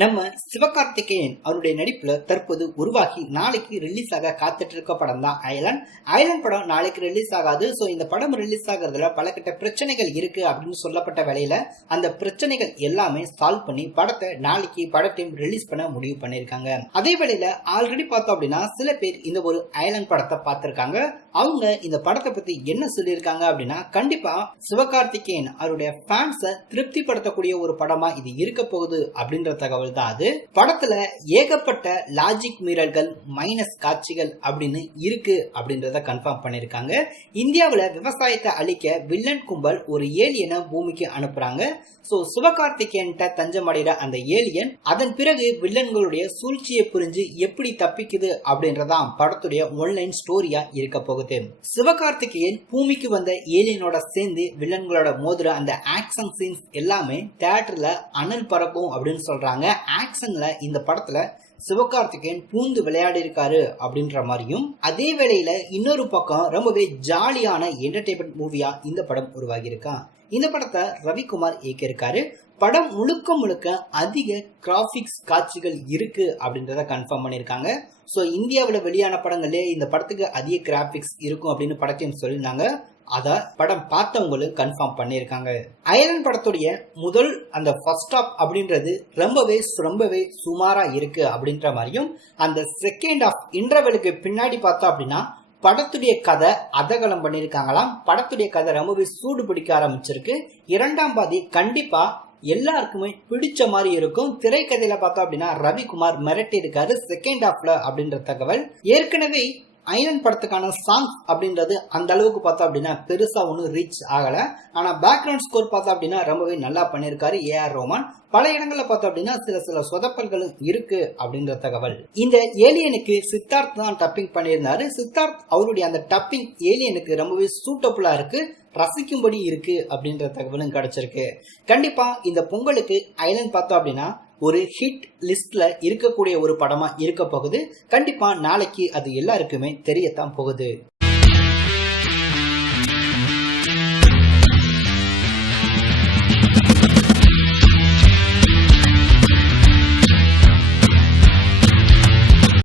நம்ம சிவகார்த்திகேயன் அவருடைய நடிப்புல தற்போது உருவாகி நாளைக்கு ரிலீஸ் ஆக காத்துட்டு இருக்க படம் தான் ஐலண்ட் படம் நாளைக்கு ரிலீஸ் ஆகாது. சோ இந்த படம் ரிலீஸ் ஆகுறதுல பல கிட்ட பிரச்சனைகள் இருக்கு அப்படின்னு சொல்லப்பட்ட வேளையில அந்த பிரச்சனைகள் எல்லாமே சால்வ் பண்ணி படத்தை நாளைக்கு படத்தையும் ரிலீஸ் பண்ண முடிவு பண்ணிருக்காங்க. அதே வேளையில ஆல்ரெடி பார்த்தோம் அப்படின்னா சில பேர் இந்த ஒரு ஐலண்ட் படத்தை பார்த்திருக்காங்க. அவங்க இந்த படத்தை பத்தி என்ன சொல்லியிருக்காங்க அப்படின்னா, கண்டிப்பா சிவகார்த்திகேயன் அவருடைய ஃபேன்ஸை திருப்திப்படுத்தக்கூடிய ஒரு படமா இது இருக்க போகுது அப்படின்ற தகவல் தான் அது. படத்துல ஏகப்பட்ட லாஜிக் மீறல்கள் மைனஸ் காட்சிகள் அப்படின்னு இருக்கு அப்படின்றத கன்ஃபார்ம் பண்ணிருக்காங்க. இந்தியாவுல விவசாயத்தை அழிக்க வில்லன் கும்பல் ஒரு ஏலியனை பூமிக்கு அனுப்புறாங்க. சோ சிவகார்த்திகேயன் தஞ்சமடைகிற அந்த ஏலியன் அதன் பிறகு வில்லன்களுடைய சூழ்ச்சியை புரிஞ்சு எப்படி தப்பிக்குது அப்படின்றதான் படத்துடைய ஒன்லைன் ஸ்டோரியா இருக்க போகுது. சிவகார்த்திகேயன் பூமிக்கு வந்த ஏலியனோட சேர்ந்து வில்லன்களோட மோதுற அந்த ஆக்சன் சீன்ஸ் எல்லாமே தியேட்டர்ல அனல் பறக்கும் அப்படின்னு சொல்றாங்க. ஆக்சன்ல இந்த படத்துல சிவகார்த்திகேயன் பூந்து விளையாடி இருக்காரு அப்படின்ற மாதிரியும், அதே வேளையில இன்னொரு பக்கம் ரொம்பவே ஜாலியான என்டர்டைன்மெண்ட் மூவியா இந்த படம் உருவாகி இருக்கா. இந்த படத்தை ரவிக்குமார் இயக்கியிருக்காரு. படம் முழுக்க முழுக்க அதிக கிராபிக்ஸ் காட்சிகள் இருக்கு அப்படின்றத கன்ஃபார்ம் பண்ணிருக்காங்க. சோ இந்தியாவில் வெளியான படங்களே இந்த படத்துக்கு அதிக கிராபிக்ஸ் இருக்கும் அப்படின்னு படத்தையும் சொல்லியிருந்தாங்க. அத படம் பார்த்தவங்களும் கன்ஃபார்ம் பண்ணிருக்காங்க. ஐலண்ட் படத்துடைய முதல் அந்த ஃபர்ஸ்ட் ஹாஃப் அப்படின்றது ரொம்பவே சுமாரா இருக்கு அப்படின்ற மாதிரியும், அந்த செகண்ட் ஹாஃப் இன்டர்வெலுக்கு பின்னாடி பார்த்தோம் அப்படின்னா படத்துடைய கதை அதகலம் பண்ணிருக்காங்களாம். படத்துடைய கதை ரொம்பவே சூடு பிடிக்க ஆரம்பிச்சிருக்கு. இரண்டாம் பாதி கண்டிப்பா எல்லாருக்குமே பிடிச்ச மாதிரி இருக்கும். திரைக்கதையில பார்த்தோம் அப்படின்னா ரவிக்குமார் மிரட்டி இருக்காரு செகண்ட் ஹாஃப்ல அப்படின்ற தகவல். ஏற்கனவே ஐலண்ட் படத்துக்கான சாங்ஸ் அப்படின்றது அந்த அளவுக்கு பார்த்தோம் அப்படின்னா பெருசா ஒன்னும் ரீச் ஆகல. ஆனா பேக்ரவுண்ட் ஸ்கோர் பார்த்தோம் அப்படின்னா ரொம்பவே நல்லா பண்ணிருக்காரு ஏஆர் ரோமான். பல இடங்கள்ல பார்த்தோம் அப்படின்னா சில சொதப்பல்களும் இருக்கு அப்படின்ற தகவல். இந்த ஏலியனுக்கு சித்தார்த் தான் டப்பிங் பண்ணியிருந்தாரு. சித்தார்த் அவருடைய அந்த டப்பிங் ஏலியனுக்கு ரொம்பவே சூட்டபுளா இருக்கு, ரசிக்கும்படி இருக்கு அப்படின்ற தகவலும் கிடைச்சிருக்கு. கண்டிப்பா இந்த பொங்கலுக்கு ஐலண்ட் பார்த்தோம் அப்படின்னா ஒரு ஹிட் லிஸ்ட்ல இருக்கக்கூடிய ஒரு படமா இருக்க போகுது. கண்டிப்பா நாளைக்கு அது எல்லாருக்குமே தெரியத்தான் போகுது.